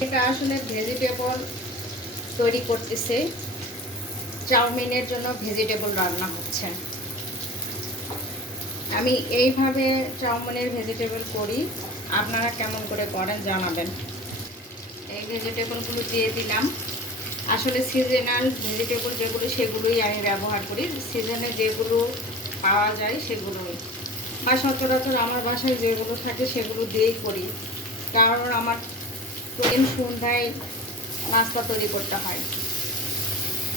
এটা আসলে ভেজিটেবল তৈরি করতেছে। চাউমিনের জন্য ভেজিটেবল রান্না হচ্ছে। আমি এইভাবে চাউমিনের ভেজিটেবল করি। আপনারা কেমন করে করেন জানাবেন। এই ভেজিটেবলগুলো দিয়ে দিলাম। আসলে সিজনাল ভেজিটেবল যেগুলো, সেগুলোই আমি ব্যবহার করি। সিজনে যেগুলো পাওয়া যায়, সেগুলোই। বা সচরাচর আমার বাসায় যেগুলো থাকে, সেগুলো দিয়েই করি। কারণ আমার প্রতিদিন সন্ধ্যায় নাস্তা তৈরি করতে হয়।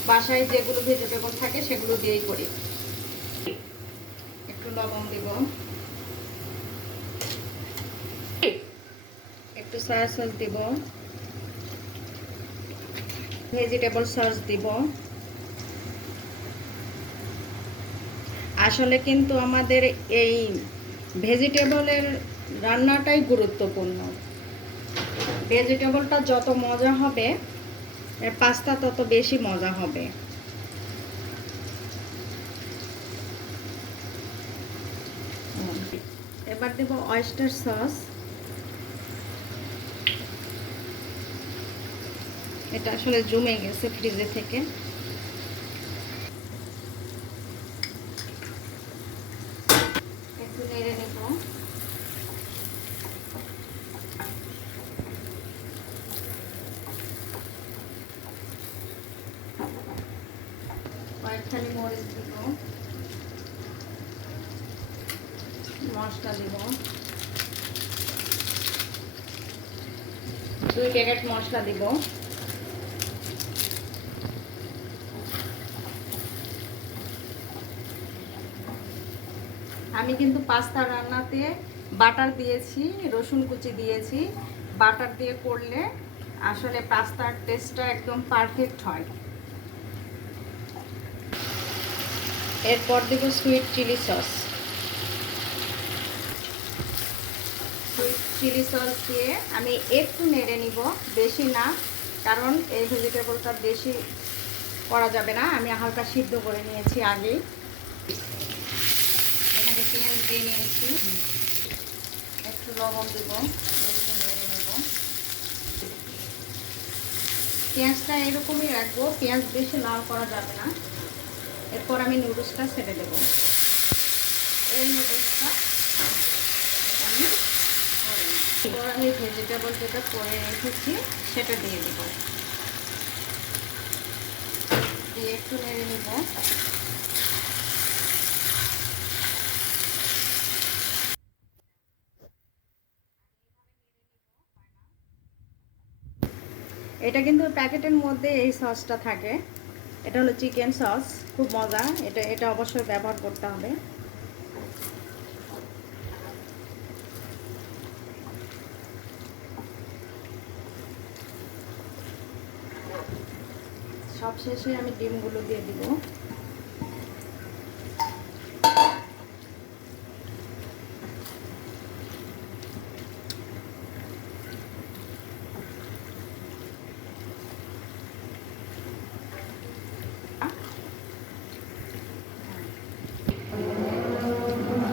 বাসায় যেগুলো ভেজিটেবল থাকে সেগুলো দিয়েই করি। একটু লবণ দিব। একটু সয়া সস দিব। ভেজিটেবল সস দিব। আসলে কিন্তু আমাদের এই ভেজিটেবলের রান্নাটাই গুরুত্বপূর্ণ। ভেজিটেবলটা যত মজা হবে পাস্তা তত বেশি মজা হবে। এবার দেব অয়েস্টার সস এটা আসলে জমে গেছে ফ্রিজে থেকে। একটু নেড়ে নেব। কয়েকখানি মরিচ দিব মশলা দিব। দুই প্যাকেট মশলা দিব। আমি কিন্তু পাস্তা রান্নাতে বাটার দিয়েছি, রসুন কুচি দিয়েছি। বাটার দিয়ে করলে আসলে পাস্তার টেস্টটা একদম পারফেক্ট হয়। এরপর দেব sweet chilli sauce sweet chilli sauce দিয়ে আমি একটু নেড়ে নিব, বেশি না, কারণ এই ভেজিটেবলটা বেশি করা যাবে না। আমি হালকা সিদ্ধ করে নিয়েছি আগেই। এখানে পেঁয়াজ দিয়ে নিয়েছি। একটু লবণ দেবো, একটু নেড়ে নেব। পেঁয়াজটা এরকমই রাখব, পেঁয়াজ বেশি লাল করা যাবে না। এরপর আমি নুডলসটা ছেড়ে দেবো। এই নুডলসটা আমি এরপর আমি ভেজিটেবল যেটা করে রেখেছি, সেটা দিয়ে দেবো। দিয়ে একটু নেড়ে নেব। এটা কিন্তু প্যাকেটের মধ্যে এই সসটা থাকে। এটা হলো চিকেন সস, খুব মজা। এটা এটা অবশ্যই ব্যবহার করতে হবে। সবশেষে আমি ডিমগুলো দিয়ে দিব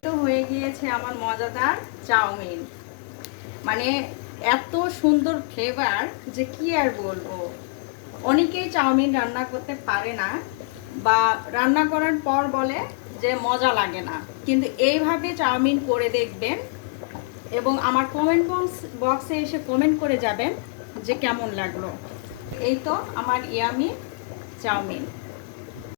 তো হয়ে গিয়েছে আমার মজাদার চাউমিন। মানে এত সুন্দর ফ্লেভার যে কি আর বলব? অনেকেই চাউমিন রান্না করতে পারে না বা রান্না করার পর বলে যে মজা লাগে না। কিন্তু এইভাবে চাউমিন করে দেখবেন এবং আমার কমেন্ট বক্স বক্সে এসে কমেন্ট করে যাবেন যে কেমন লাগল। এই তো আমার ইয়ামি চাউমিন।